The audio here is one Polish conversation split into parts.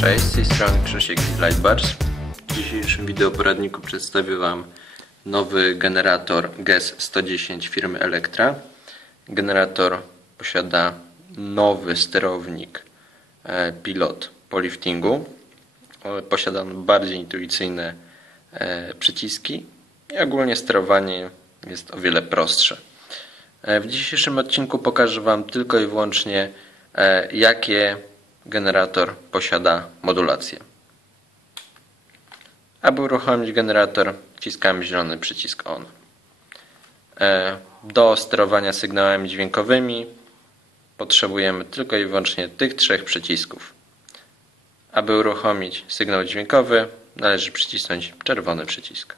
Cześć, z tej strony Krzysiek z Lightbars. W dzisiejszym wideoporadniku przedstawię Wam nowy generator GES 110 firmy Elektra. Generator posiada nowy sterownik e, pilot po liftingu. E, Posiada on bardziej intuicyjne e, przyciski i ogólnie sterowanie jest o wiele prostsze. E, W dzisiejszym odcinku pokażę Wam tylko i wyłącznie e, jakie generator posiada modulację. Aby uruchomić generator wciskamy zielony przycisk ON. E, Do sterowania sygnałami dźwiękowymi potrzebujemy tylko i wyłącznie tych trzech przycisków. Aby uruchomić sygnał dźwiękowy należy przycisnąć czerwony przycisk.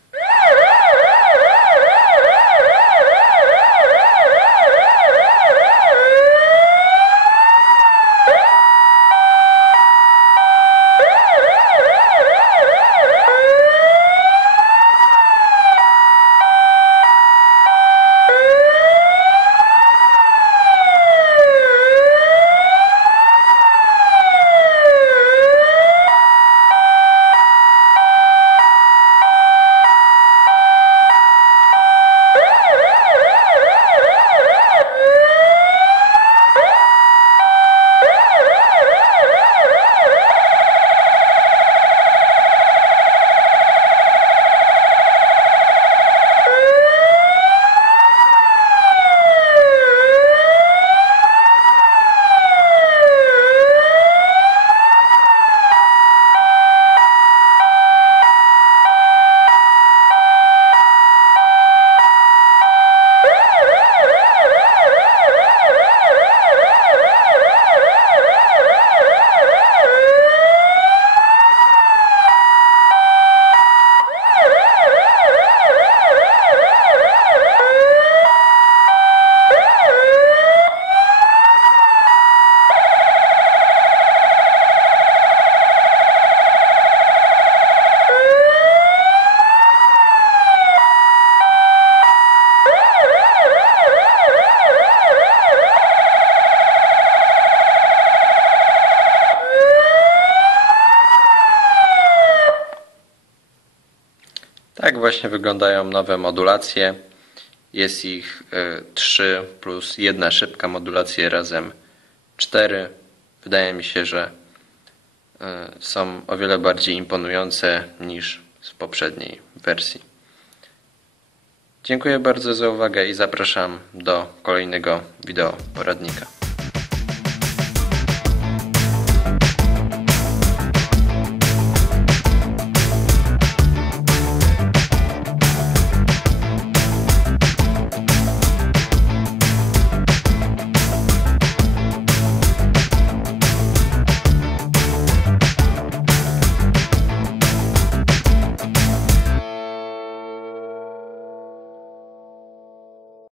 Tak właśnie wyglądają nowe modulacje. Jest ich y, 3 plus jedna szybka modulacja razem 4. Wydaje mi się, że y, są o wiele bardziej imponujące niż z poprzedniej wersji. Dziękuję bardzo za uwagę i zapraszam do kolejnego wideo poradnika.